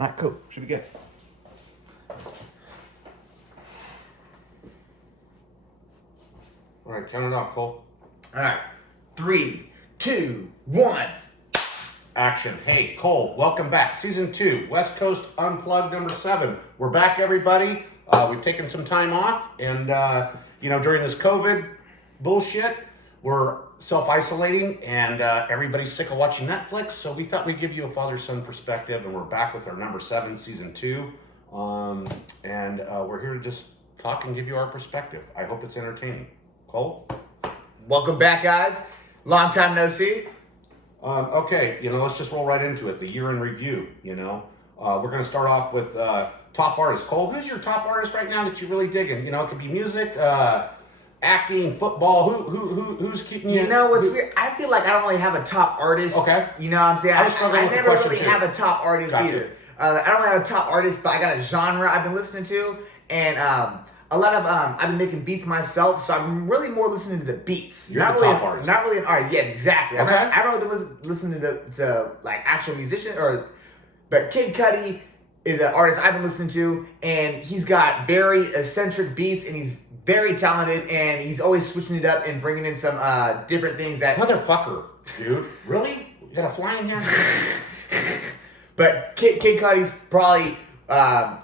All right, cool. Should be good. All right, count it off, Cole. All right. 3, 2, 1. Action. Hey, Cole, welcome back. Season 2, West Coast Unplugged number 7. We're back, everybody. We've taken some time off, and, during this COVID bullshit, we're self-isolating, and everybody's sick of watching Netflix, so we thought we'd give you a father-son perspective, and we're back with our number 7, Season 2, and we're here to just talk and give you our perspective. I hope it's entertaining. Cole? Welcome back, guys. Long time no see. Okay, let's just roll right into it. The year in review, we're going to start off with top artists. Cole, who's your top artist right now that you really digging? It could be music, acting, football. Who's keeping you? You know what's weird? I feel like I don't really have a top artist. Okay. You know what I'm saying? I never really have a top artist Gotcha. either. I don't really have a top artist, but I got a genre I've been listening to, and a lot of I've been making beats myself, so I'm really more listening to the beats. You're not the really top artist. Not really an artist. Yes, exactly. Okay. I don't really listening to like actual musicians but Kid Cudi is an artist I've been listening to, and he's got very eccentric beats, and he's very talented, and he's always switching it up and bringing in some different things that. Motherfucker, dude. Really? You got a fly in here? But Kid Cudi's probably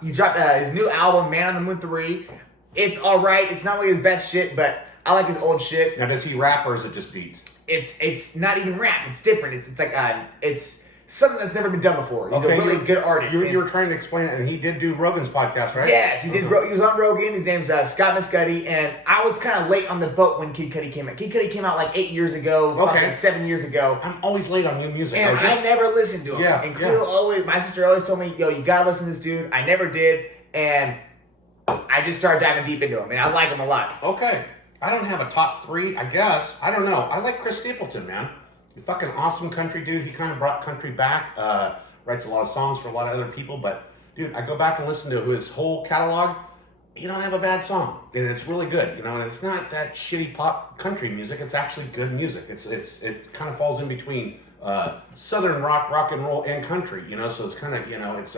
he dropped his new album, Man on the Moon 3. It's alright. It's not really his best shit, but I like his old shit. Now, does he rap or is it just beats? It's not even rap. It's different. It's like it's something that's never been done before. He's a really good artist. You were trying to explain it, and he did do Rogan's podcast, right? Yes, he did. He was on Rogan. His name's Scott Mescudi, and I was kind of late on the boat when Kid Cudi came out. Kid Cudi came out like 8 years ago, Okay. 7 years ago. I'm always late on new music. And I never listened to him. Yeah, And Cleo my sister always told me, yo, you gotta listen to this dude. I never did, and I just started diving deep into him, and I like him a lot. Okay. I don't have a top 3, I guess. I don't know. I like Chris Stapleton, man. He's a fucking awesome country dude. He kind of brought country back. Writes a lot of songs for a lot of other people. But, dude, I go back and listen to his whole catalog. He don't have a bad song. And it's really good, and it's not that shitty pop country music. It's actually good music. It kind of falls in between southern rock and roll, and country, So it's kind of, it's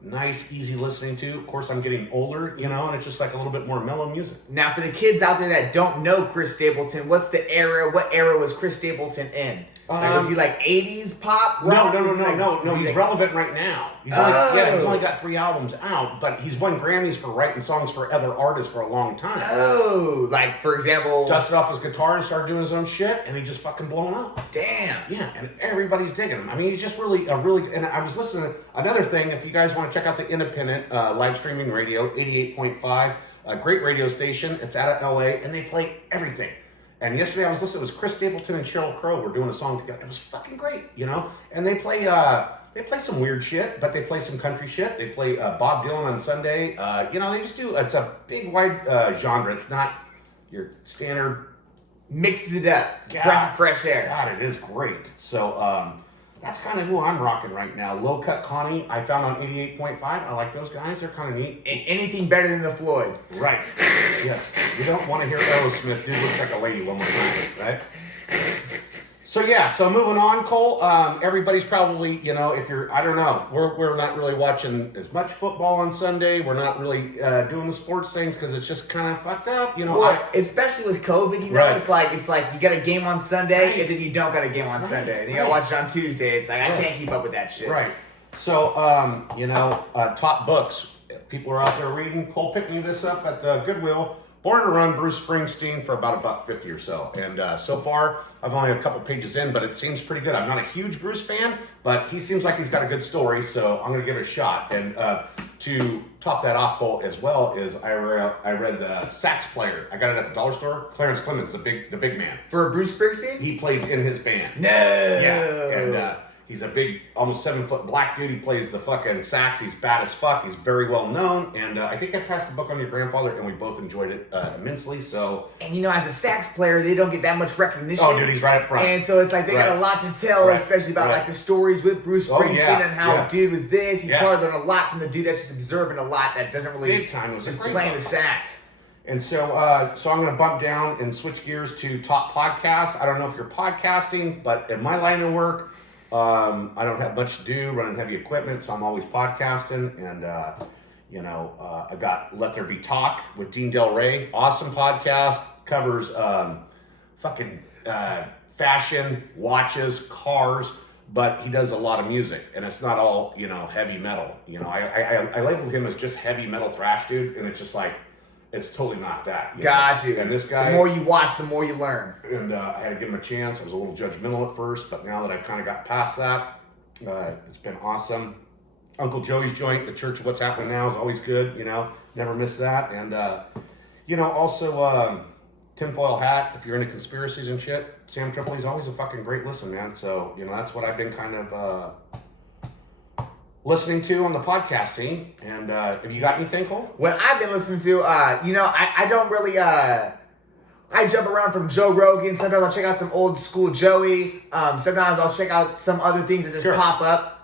nice, easy listening to. Of course, I'm getting older, and it's just like a little bit more mellow music. Now, for the kids out there that don't know Chris Stapleton, what's the era? What era was Chris Stapleton in? Was he like 80s pop? No. Like, He's relevant right now. He's only got 3 albums out, but he's won Grammys for writing songs for other artists for a long time. Oh, like for example, Dusted off his guitar and started doing his own shit, and he just fucking blown up. Damn. Yeah, and everybody's digging him. I mean, he's just really and I was listening to another thing. If you guys want to check out the Independent live streaming radio, 88.5, a great radio station. It's out of LA, and they play everything. And yesterday I was listening, it was Chris Stapleton and Sheryl Crow were doing a song together. It was fucking great, And they play some weird shit, but they play some country shit. They play Bob Dylan on Sunday. They just do, it's a big wide genre. It's not your standard. Mixes it up. God. Breath of fresh air. God, it is great. So that's kind of who I'm rocking right now. Low Cut Connie, I found on 88.5. I like those guys. They're kind of neat. Anything better than the Floyd. Right. Yes. You don't want to hear Aerosmith. Dude looks like a lady one more time, right? So moving on, Cole. Everybody's probably, if you're, I don't know, we're not really watching as much football on Sunday. We're not really doing the sports things because it's just kind of fucked up, Well, especially with COVID, Right. it's like you got a game on Sunday, Right. and then you don't got a game on Sunday. And you gotta watch it on Tuesday. It's like I can't keep up with that shit. Right. So, top books. If people are out there reading, Cole picked me this up at the Goodwill. Born to Run, Bruce Springsteen, for about $1.50 or so. And so far, I've only a couple pages in, but it seems pretty good. I'm not a huge Bruce fan, but he seems like he's got a good story, so I'm going to give it a shot. And to top that off, Cole, as well, is I read The Sax Player. I got it at the dollar store. Clarence Clemens, the big man. For Bruce Springsteen? He plays in his band. No. Yeah, and he's a big, almost 7-foot black dude. He plays the fucking sax. He's bad as fuck. He's very well known. And I think I passed the book on your grandfather, and we both enjoyed it immensely. So, and as a sax player, they don't get that much recognition. Oh, dude, he's right up front. And so it's like they got a lot to tell, especially about like the stories with Bruce Springsteen and how dude was this. You probably learned a lot from the dude that's just observing a lot that doesn't really big time. It was just playing the sax. And so I'm going to bump down and switch gears to top podcasts. I don't know if you're podcasting, but in my line of work, I don't have much to do running heavy equipment, so I'm always podcasting. And, I got Let There Be Talk with Dean Del Rey. Awesome podcast. Covers fucking fashion, watches, cars, but he does a lot of music. And it's not all, heavy metal. I labeled him as just heavy metal thrash dude, and it's just like, it's totally not that. Got you. And this guy... The more you watch, the more you learn. And I had to give him a chance. I was a little judgmental at first, but now that I've kind of got past that, it's been awesome. Uncle Joey's Joint, the Church of What's Happening Now, is always good, never miss that. And, also Tinfoil Hat, if you're into conspiracies and shit, Sam Tripoli's always a fucking great listen, man. So, that's what I've been kind of listening to on the podcast scene. And have you got anything, Cole? What I've been listening to, I don't really, I jump around from Joe Rogan. Sometimes I'll check out some old school Joey. Sometimes I'll check out some other things that just pop up.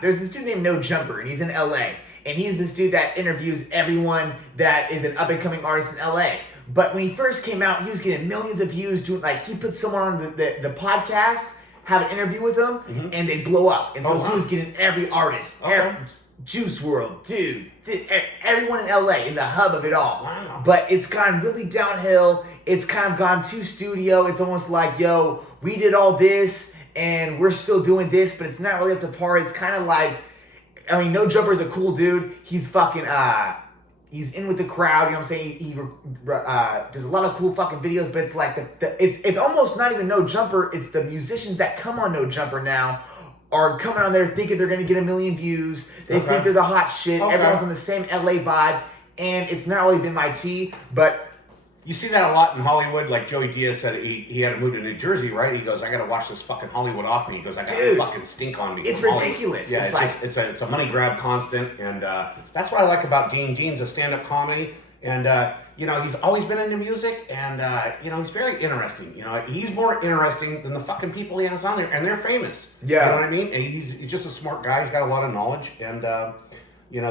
There's this dude named No Jumper, and he's in LA. And he's this dude that interviews everyone that is an up-and-coming artist in LA. But when he first came out, he was getting millions of views doing, he put someone on the podcast, have an interview with them, and they blow up. And so he was getting every artist, Juice WRLD, dude, everyone in LA, in the hub of it all. Wow. But it's gone really downhill. It's kind of gone too studio. It's almost like, yo, we did all this, and we're still doing this, but it's not really up to par. It's kind of like, No Jumper's a cool dude. He's fucking, he's in with the crowd, you know what I'm saying? He does a lot of cool fucking videos, but it's like, it's almost not even No Jumper. It's the musicians that come on No Jumper now are coming on there thinking they're going to get 1 million views. They think they're the hot shit. Everyone's on the same LA vibe, and it's not really been my tea, but... You see that a lot in Hollywood. Like Joey Diaz said, he had to move to New Jersey, right? He goes, I got to wash this fucking Hollywood off me. He goes, I got to fucking stink on me. It's ridiculous. Yeah, it's a money grab constant, and that's what I like about Dean. Dean's a stand-up comedy, and he's always been into music, and he's very interesting. He's more interesting than the fucking people he has on there, and they're famous. Yeah, you know what I mean? And he's just a smart guy. He's got a lot of knowledge, and.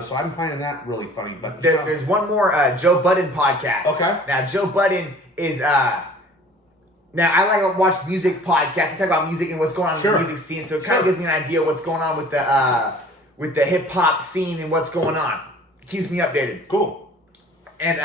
So I'm finding that really funny. But there's one more Joe Budden podcast. Okay. Now Joe Budden is now I like to watch music podcasts. They talk about music and what's going on in the music scene, so it kind of gives me an idea of what's going on with the hip hop scene and what's going on. Keeps me updated. Cool. And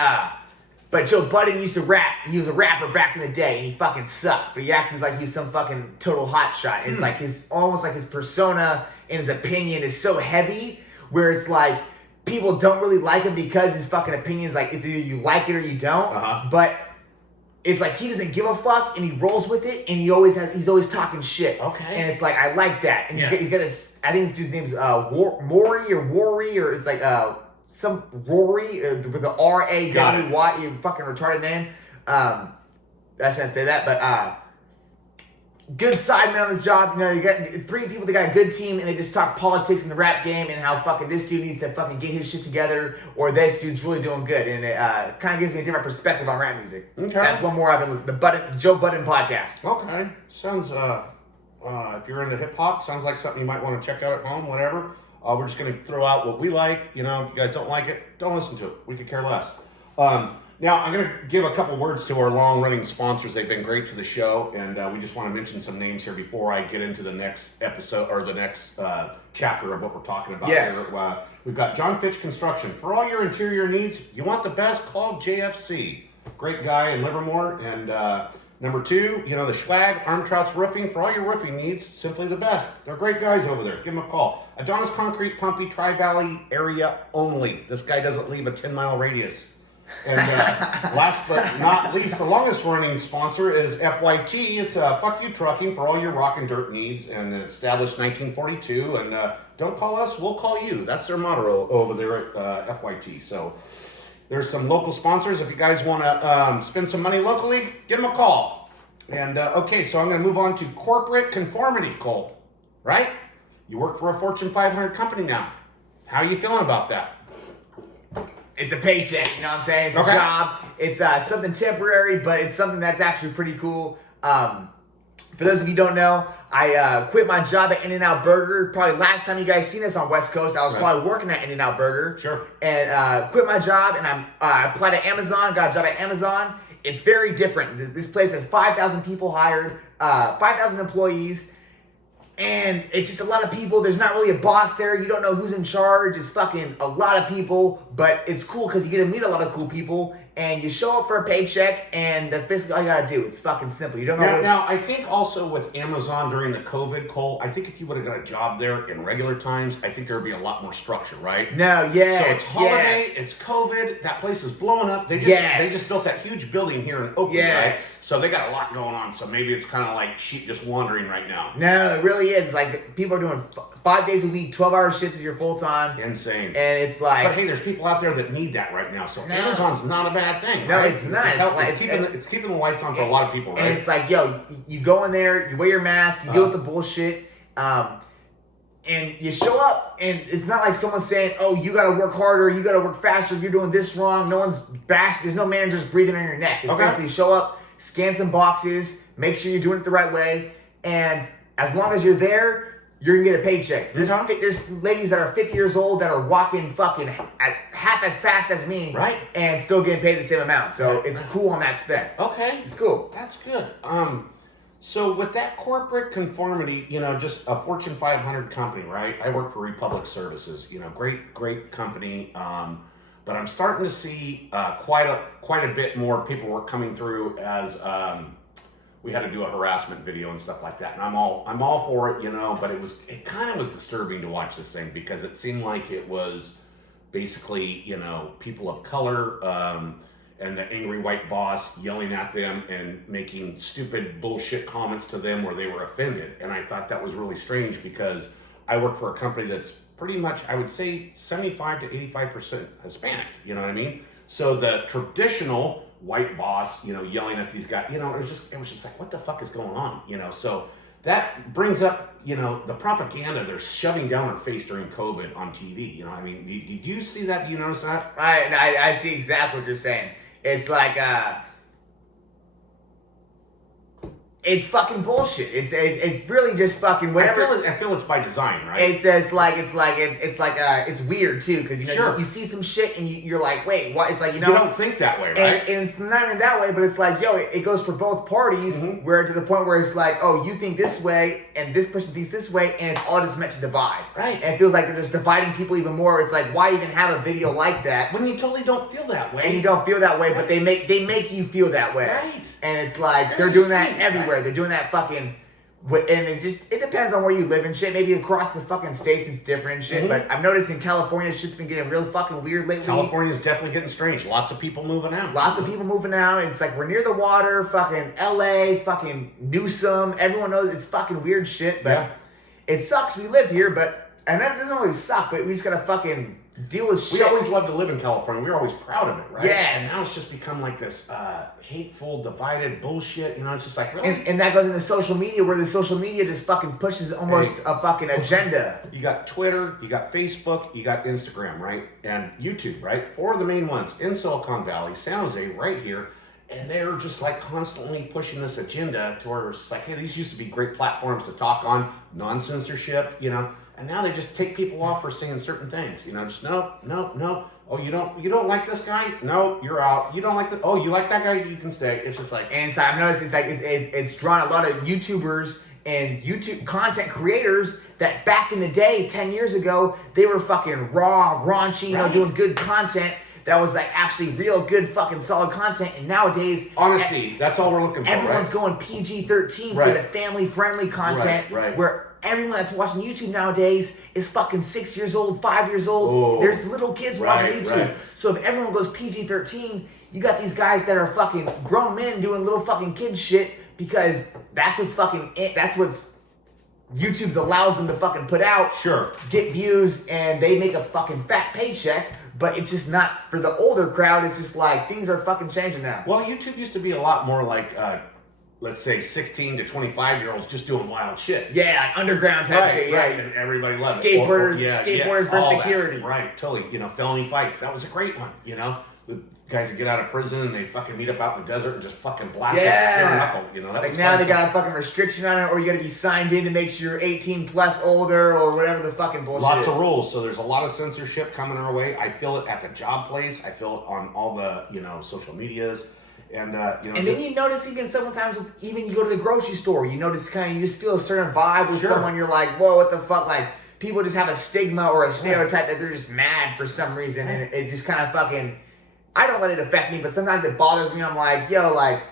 but Joe Budden used to rap. He was a rapper back in the day, and he fucking sucked. But he acted like he was some fucking total hotshot. It's like almost like his persona and his opinion is so heavy. Where it's like, people don't really like him because his fucking opinion is like, it's either you like it or you don't. But it's like, he doesn't give a fuck, and he rolls with it, and he's always talking shit. Okay. And it's like, I like that. And he's got I think this dude's name's Maury, or it's like some Rory with the R-A-W-Y, you fucking retarded name. I shouldn't say that, but good sideman on this job. You got 3 people that got a good team, and they just talk politics in the rap game and how fucking this dude needs to fucking get his shit together, or this dude's really doing good. And it kind of gives me a different perspective on rap music. Okay. That's one more I've been listening to. The Joe Budden podcast. Okay. Sounds, if you're into hip hop, sounds like something you might want to check out at home, whatever. We're just going to throw out what we like. If you guys don't like it, don't listen to it. We could care less. Now, I'm going to give a couple words to our long-running sponsors. They've been great to the show, and we just want to mention some names here before I get into the next episode or the next chapter of what we're talking about. Yes. Here. We've got John Fitch Construction. For all your interior needs, you want the best, call JFC. Great guy in Livermore. And number 2, the Schwag Armtrauts Roofing. For all your roofing needs, simply the best. They're great guys over there. Give them a call. Adonis Concrete Pumpy, Tri-Valley area only. This guy doesn't leave a 10-mile radius. And last but not least, the longest running sponsor is FYT. It's Fuck You Trucking for all your rock and dirt needs, and established 1942. And don't call us, we'll call you. That's their motto over there at FYT. So there's some local sponsors. If you guys want to spend some money locally, give them a call. And okay, so I'm going to move on to corporate conformity, Cole. Right? You work for a Fortune 500 company now. How are you feeling about that? It's a paycheck, you know what I'm saying? It's a job. It's something temporary, but it's something that's actually pretty cool. For those of you who don't know, I quit my job at In-N-Out Burger. Probably last time you guys seen us on West Coast, I was probably working at In-N-Out Burger. Sure. And quit my job, and I applied to Amazon, got a job at Amazon. It's very different. This place has 5,000 people hired. 5,000 employees. And it's just a lot of people. There's not really a boss there. You don't know who's in charge. It's fucking a lot of people. But it's cool because you get to meet a lot of cool people. And you show up for a paycheck. And that's basically all you gotta do. It's fucking simple. You don't know. Now, I think also with Amazon during the COVID, Cole, I think if you would have got a job there in regular times, I think there would be a lot more structure, right? No, yes. So it's holiday, yes. it's COVID, that place is blowing up. They just built that huge building here in Oakland, right? So they got a lot going on. So maybe it's kind of like sheep just wandering right now. No, it really is. Like, people are doing 5 days a week, 12-hour shifts as your full time. Insane. And it's like... But hey, there's people out there that need that right now. So Amazon's not a bad thing, No, right? it's not. It's keeping the lights on for a lot of people, right? And it's like, yo, you go in there, you wear your mask, you deal with the bullshit, and you show up, and it's not like someone's saying, oh, you gotta work harder, you gotta work faster, you're doing this wrong. No one's bashed. There's no managers breathing on your neck. It's basically show up, scan some boxes, make sure you're doing it the right way, and as long as you're there, you're gonna get a paycheck. There's ladies that are 50 years old that are walking fucking half as fast as me, right, and still getting paid the same amount. So it's cool on that spec. Okay, it's cool. That's good. So with that corporate conformity, just a Fortune 500 company, right? I work for Republic Services. Great company. But I'm starting to see quite a bit more paperwork coming through as. We had to do a harassment video and stuff like that, and I'm all for it, but it kind of was disturbing to watch this thing because it seemed like it was basically, people of color and the angry white boss yelling at them and making stupid bullshit comments to them where they were offended, and I thought that was really strange because I work for a company that's pretty much, I would say, 75 to 85% Hispanic. You know what I mean? So the traditional white boss, yelling at these guys, it was just like, what the fuck is going on? So that brings up, the propaganda they're shoving down our face during COVID on TV. Did you see that? Do you notice that? I see exactly what you're saying. It's like, it's fucking bullshit. It's really just fucking whatever. I feel it's by design, right? It's weird too because you see some shit and you're like, wait, what? It's like you don't think that way, right? And it's not even that way, but it's like, yo, it goes for both parties. Mm-hmm. Where to the point where it's like, oh, you think this way and this person thinks this way, and it's all just meant to divide. Right. And it feels like they're just dividing people even more. It's like, why even have a video like that when you totally don't feel that way? And you don't feel that way, but they make you feel that way. Right. And it's like they're doing that everywhere. Right. They're doing that fucking, and it depends on where you live and shit. Maybe across the fucking states it's different and shit. Mm-hmm. But I've noticed in California shit's been getting real fucking weird lately. California's definitely getting strange. Lots of people moving out. It's like we're near the water. Fucking LA. Fucking Newsom. Everyone knows it's fucking weird shit. But it sucks we live here. And that doesn't always suck. But we just gotta fucking deal with shit. We always loved to live in California. We were always proud of it, right? Yes. And now it's just become like this hateful, divided bullshit. It's just like, really? And that goes into social media, where the social media just fucking pushes almost a fucking agenda. You got Twitter, you got Facebook, you got Instagram, right? And YouTube, right? 4 of the main ones in Silicon Valley, San Jose, right here. And they're just like constantly pushing this agenda to where it's like, hey, these used to be great platforms to talk on, non-censorship, And now they just take people off for saying certain things. Just no. Oh, you don't like this guy? No, you're out. You don't like that? Oh, you like that guy? You can stay. It's just like, and so I've noticed it's like it's drawn a lot of YouTubers and YouTube content creators that back in the day, 10 years ago, they were fucking raw, raunchy, doing good content. That was like actually real good fucking solid content, and nowadays honesty, that's all we're looking for. Everyone's going PG-13 for the family-friendly content, right. Where everyone that's watching YouTube nowadays is fucking 6 years old, 5 years old. Oh. There's little kids watching YouTube. Right. So if everyone goes PG-13, you got these guys that are fucking grown men doing little fucking kid shit because that's what's fucking it. That's what's YouTube's allows them to fucking put out. Sure. Get views, and they make a fucking fat paycheck. But it's just not for the older crowd. It's just like things are fucking changing now. Well, YouTube used to be a lot more like, let's say, 16 to 25-year-olds just doing wild shit. Yeah, underground type shit. Right, and everybody loved it. Skateboarders for security. Right, totally. Felony fights. That was a great one. The guys that get out of prison and they fucking meet up out in the desert and just fucking blast their knuckle. That was now they got a fucking restriction on it, or you got to be signed in to make sure you're 18 plus older, or whatever the fucking bullshit. Lots of rules, so there's a lot of censorship coming our way. I feel it at the job place. I feel it on all the social medias. And And then you notice even sometimes, even you go to the grocery store, you notice kind of, you just feel a certain vibe with someone. You're like, whoa, what the fuck? Like, people just have a stigma or a stereotype that they're just mad for some reason. And it just kind of fucking, I don't let it affect me, but sometimes it bothers me. I'm like, yo, like,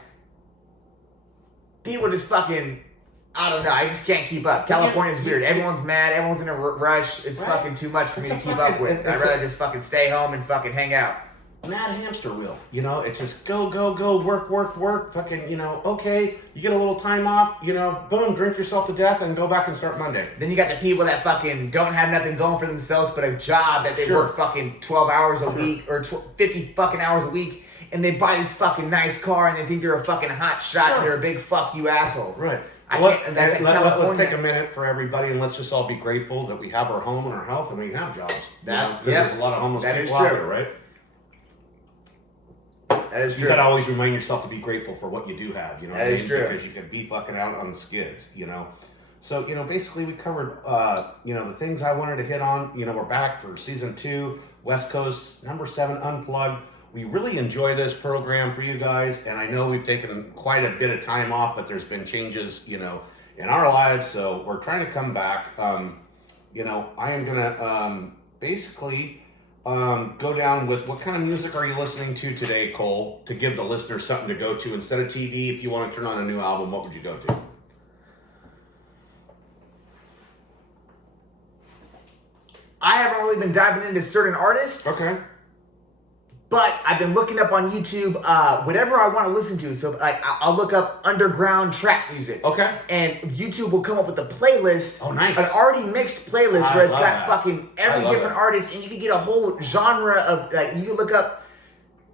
people just fucking, I don't know. I just can't keep up. California's weird. Everyone's mad. Everyone's in a rush. It's fucking too much for me to keep up with. I'd rather just fucking stay home and fucking hang out. Mad hamster wheel, you know, it's just go, work, fucking, you know, okay, you get a little time off, you know, boom, drink yourself to death and go back and start Monday. Then you got the people that fucking don't have nothing going for themselves but a job that they work fucking 12 hours a week or 50 fucking hours a week, and they buy this fucking nice car and they think they're a fucking hot shot and they're a big fuck you asshole. Right. Let's take a minute for everybody and let's just all be grateful that we have our home and our health and we have jobs. Because there's a lot of homeless people out there, right? That is true. You gotta always remind yourself to be grateful for what you do have, you know. That is true. Because you could be fucking out on the skids, you know. So, you know, basically we covered, you know, the things I wanted to hit on. You know, we're back for season 2, West Coast number 7 Unplugged. We really enjoy this program for you guys, and I know we've taken quite a bit of time off, but there's been changes, you know, in our lives, so we're trying to come back. You know, I am gonna basically go down with what kind of music are you listening to today, Cole, to give the listeners something to go to instead of TV. If you want to turn on a new album, what would you go to? I haven't really been diving into certain artists. Okay. But I've been looking up on YouTube whatever I want to listen to. So like I'll look up underground trap music. Okay. And YouTube will come up with a playlist. Oh, nice. An already mixed playlist where it's got fucking every different that. artist, and you can get a whole genre of like you can look up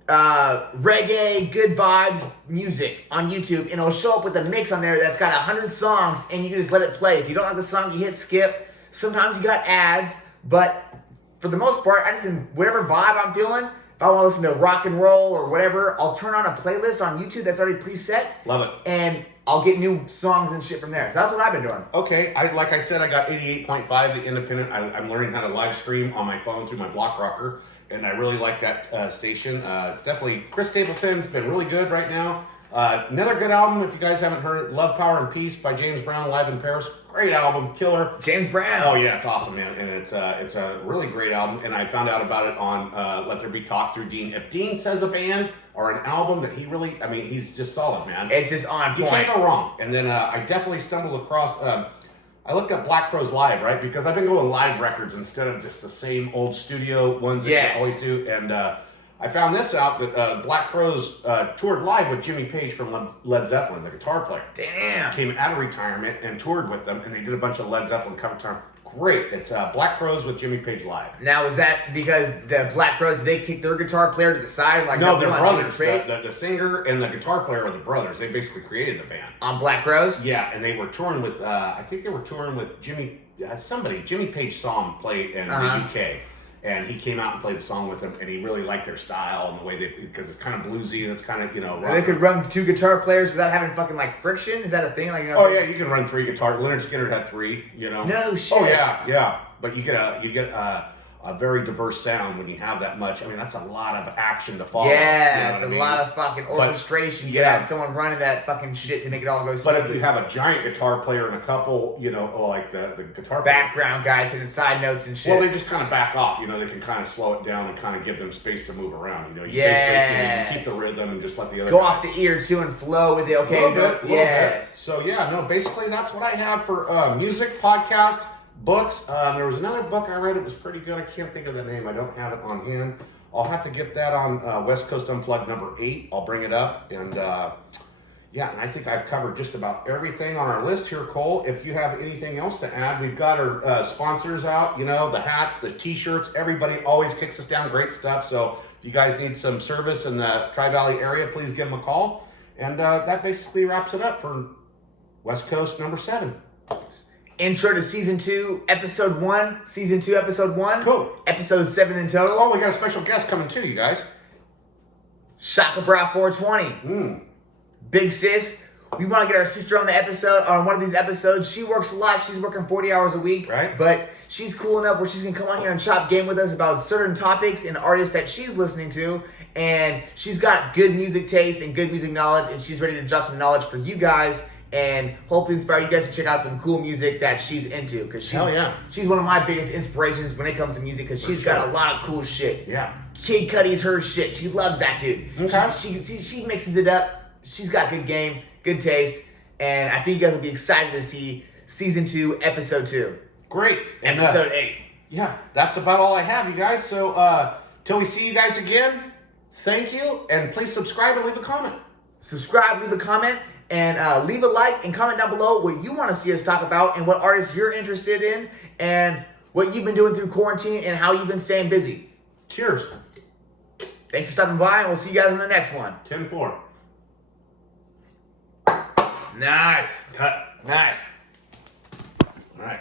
reggae, good vibes music on YouTube, and it'll show up with a mix on there that's got 100 songs, and you can just let it play. If you don't like the song, you hit skip. Sometimes you got ads, but for the most part, I just been whatever vibe I'm feeling. If I want to listen to rock and roll or whatever, I'll turn on a playlist on YouTube that's already preset. Love it. And I'll get new songs and shit from there. So that's what I've been doing. Okay. Like I said, I got 88.5, the independent. I'm learning how to live stream on my phone through my Block Rocker, and I really like that station. Definitely, Chris Stapleton's been really good right now. Another good album, if you guys haven't heard it, Love, Power, and Peace by James Brown, live in Paris. Great album, killer. James Brown. Oh yeah, it's awesome, man, and it's a really great album. And I found out about it on Let There Be Talk through Dean. If Dean says a band or an album that he really, I mean, he's just solid, man. It's just on point. You can't go wrong. And then I definitely stumbled across. I looked up Black Crowes live, right? Because I've been going live records instead of just the same old studio ones that you always do. And I found this out that Black Crowes toured live with Jimmy Page from Led Zeppelin, the guitar player. Damn. Came out of retirement and toured with them, and they did a bunch of Led Zeppelin cover time. Great. It's Black Crowes with Jimmy Page live. Now, is that because the Black Crowes, they kick their guitar player to the side? And like, no, they're brothers. The singer and the guitar player are the brothers. They basically created the band. On Black Crowes? Yeah, and they were touring with, I think they were touring with Jimmy Page saw him play in the UK. And he came out and played a song with them, and he really liked their style and the way because it's kind of bluesy and it's kind of, you know. They could run 2 guitar players without having fucking like friction? Is that a thing? Like, you know, oh yeah, you can run 3 guitars. Leonard Skinner had 3, you know. No shit. Oh yeah. But you get a very diverse sound when you have that much. I mean, that's a lot of action to follow. Yeah, you know it's a mean? lot of fucking orchestration. You have someone running that fucking shit to make it all go smoothly. But if you have a giant guitar player and a couple, you know, like the guitar background guys hitting side notes and shit. Well, they just kind of back off. You know, they can kind of slow it down and kind of give them space to move around. You know, you keep the rhythm and just let the other go off the ear too and flow with it. Okay, a little bit. So yeah, no, basically that's what I have for music, podcast, books. There was another book I read. It was pretty good. I can't think of the name. I don't have it on hand. I'll have to get that on West Coast Unplugged number 8. I'll bring it up. And yeah, and I think I've covered just about everything on our list here, Cole. If you have anything else to add, we've got our sponsors out. You know, the hats, the t-shirts. Everybody always kicks us down. Great stuff. So if you guys need some service in the Tri-Valley area, please give them a call. And that basically wraps it up for West Coast number 7. Intro to season 2, episode 1. Season 2, episode 1. Cool. Episode 7 in total. Oh, we got a special guest coming too, you guys. Shaka Bra 420. Big sis. We want to get our sister on the episode, on one of these episodes. She works a lot. She's working 40 hours a week. Right. But she's cool enough where she's gonna come on here and chop game with us about certain topics and artists that she's listening to. And she's got good music taste and good music knowledge, and she's ready to drop some knowledge for you guys and hopefully inspire you guys to check out some cool music that she's into. Because she's, Hell yeah. she's one of my biggest inspirations when it comes to music, because she's got a lot of cool shit. Yeah. Kid Cudi's her shit. She loves that dude. Okay. She mixes it up. She's got good game, good taste, and I think you guys will be excited to see season 2, episode 2. Great. And, Episode 8. yeah, that's about all I have, you guys. So, till we see you guys again, thank you, and please subscribe and leave a comment. Subscribe, leave a comment, and leave a like and comment down below what you want to see us talk about and what artists you're interested in and what you've been doing through quarantine and how you've been staying busy. Cheers. Thanks for stopping by, and we'll see you guys in the next one. 10-4. Nice. Cut. Nice. All right.